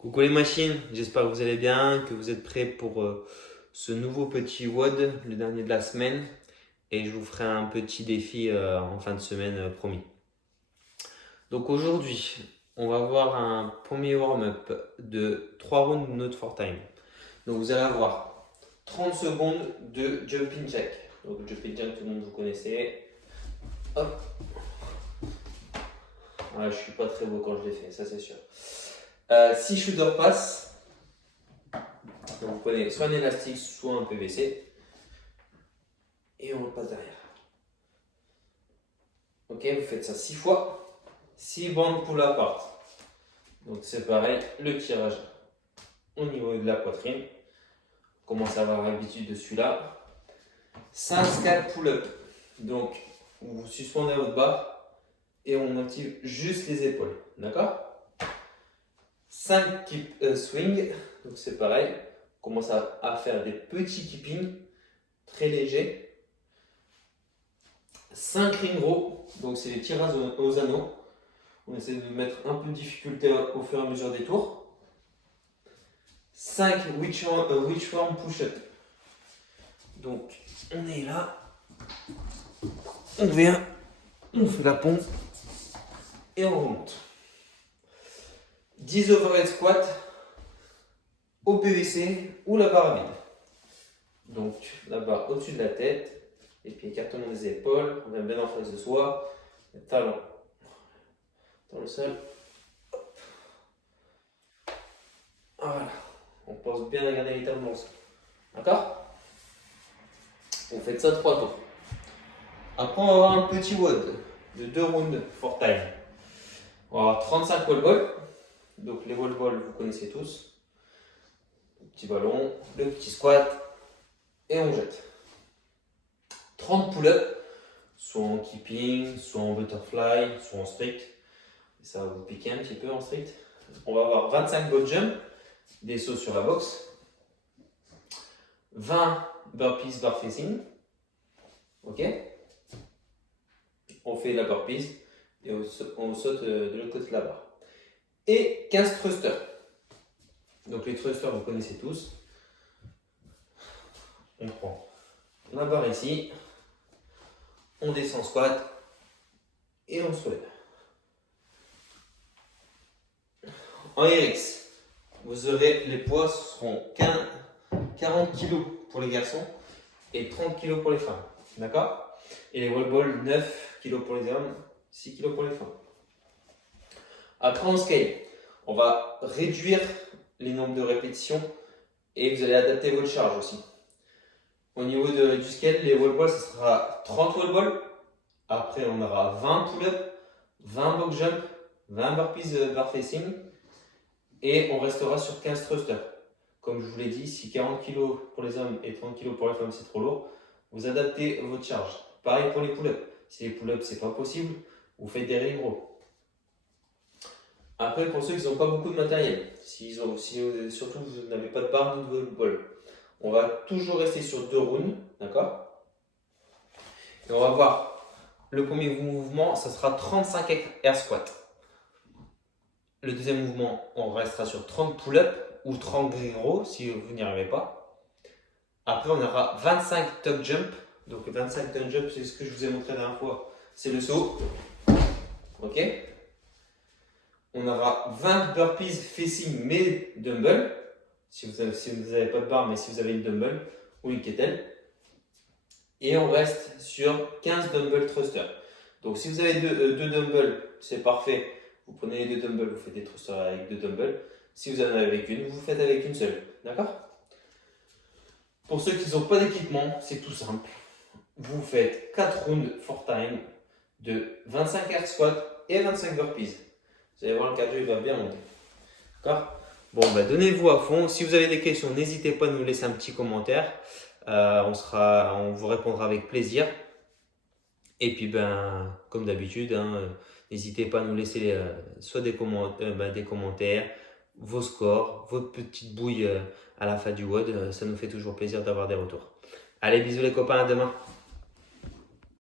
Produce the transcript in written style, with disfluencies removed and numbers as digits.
Coucou les machines, j'espère que vous allez bien, que vous êtes prêts pour ce nouveau petit WOD, le dernier de la semaine. Et je vous ferai un petit défi en fin de semaine promis. Donc aujourd'hui, on va voir un premier warm-up de 3 rounds de Note for Time. Donc vous allez avoir 30 secondes de jumping jack. Donc jumping jack, tout le monde vous connaissez. Hop. Voilà, je suis pas très beau quand je l'ai fait, ça c'est sûr. 6 shooter pass. Donc vous prenez soit un élastique, soit un PVC. Et on le passe derrière. Ok, vous faites ça 6 fois. 6 bandes pull apart. Donc c'est pareil, le tirage au niveau de la poitrine. On commence à avoir l'habitude de celui-là. 5 scalp pull-up. Donc vous suspendez votre barre et on active juste les épaules. D'accord? 5 keep swing. Donc c'est pareil. On commence à faire des petits keeping très légers. 5 ring row, donc c'est les tirages aux anneaux. On essaie de mettre un peu de difficulté au fur et à mesure des tours. 5 witchworm push-up. Donc on est là, on vient, on fait la pompe et on remonte. 10 overhead squat au PVC ou la barre à vide. Donc la barre au-dessus de la tête. Et puis écartement des épaules, on vient bien en face de soi, les talons dans le sol. Voilà, on pense bien à garder les talons dans le sol. D'accord? Vous faites ça 3 tours. Après, on va avoir un petit WOD de 2 rounds for time. On va avoir 35 wall balls. Donc les wall balls, vous connaissez tous. Le petit ballon, le petit squat et on jette. 30 pull-up, soit en keeping, soit en butterfly, soit en strict. Et ça va vous piquer un petit peu en strict. On va avoir 25 boat jump, des sauts sur la boxe. 20 burpees bar facing. Ok. On fait la burpees et on saute de l'autre côté de la barre. Et 15 thrusters. Donc les thrusters, vous connaissez tous. On prend la barre ici. On descend squat et on se relève. En RX, vous aurez les poids seront 40 kg pour les garçons et 30 kg pour les femmes. D'accord? Et les wall balls, 9 kg pour les hommes, 6 kg pour les femmes. Après, en scale, on va réduire les nombres de répétitions et vous allez adapter votre charge aussi. Au niveau du scale, les wall balls, ce sera 30 wall balls. Après, on aura 20 pull-up, 20 box jump, 20 burpees bar facing et on restera sur 15 thrusters. Comme je vous l'ai dit, si 40 kg pour les hommes et 30 kg pour les femmes, c'est trop lourd, vous adaptez votre charge. Pareil pour les pull-ups. Si les pull-ups, c'est pas possible, vous faites des ring rows. Après, pour ceux qui n'ont pas beaucoup de matériel, surtout vous n'avez pas de barre ni de wall ball, on va toujours rester sur 2 rounds, d'accord? Et on va voir le premier mouvement, ça sera 35 air squat. Le deuxième mouvement, on restera sur 30 pull-up ou 30 ring row si vous n'y arrivez pas. Après, on aura 25 tuck jump. Donc 25 tuck jump, c'est ce que je vous ai montré la dernière fois. C'est le saut. Ok. On aura 20 burpees facing mais dumbbell. Si vous n'avez pas de barre, mais si vous avez une dumbbell ou une kettle. Et on reste sur 15 dumbbell thrusters. Donc si vous avez deux dumbbells, c'est parfait. Vous prenez les 2 dumbbells, vous faites des thrusters avec 2 dumbbells. Si vous en avez avec une, vous faites avec une seule. D'accord? Pour ceux qui n'ont pas d'équipement, c'est tout simple. Vous faites 4 rounds for time de 25 air squat et 25 burpees. Vous allez voir, le cardio il va bien monter. D'accord? Bon, donnez-vous à fond. Si vous avez des questions, n'hésitez pas à nous laisser un petit commentaire. On vous répondra avec plaisir. Et puis, comme d'habitude, n'hésitez pas à nous laisser soit des commentaires, vos scores, votre petite bouille à la fin du WOD. Ça nous fait toujours plaisir d'avoir des retours. Allez, bisous les copains, à demain.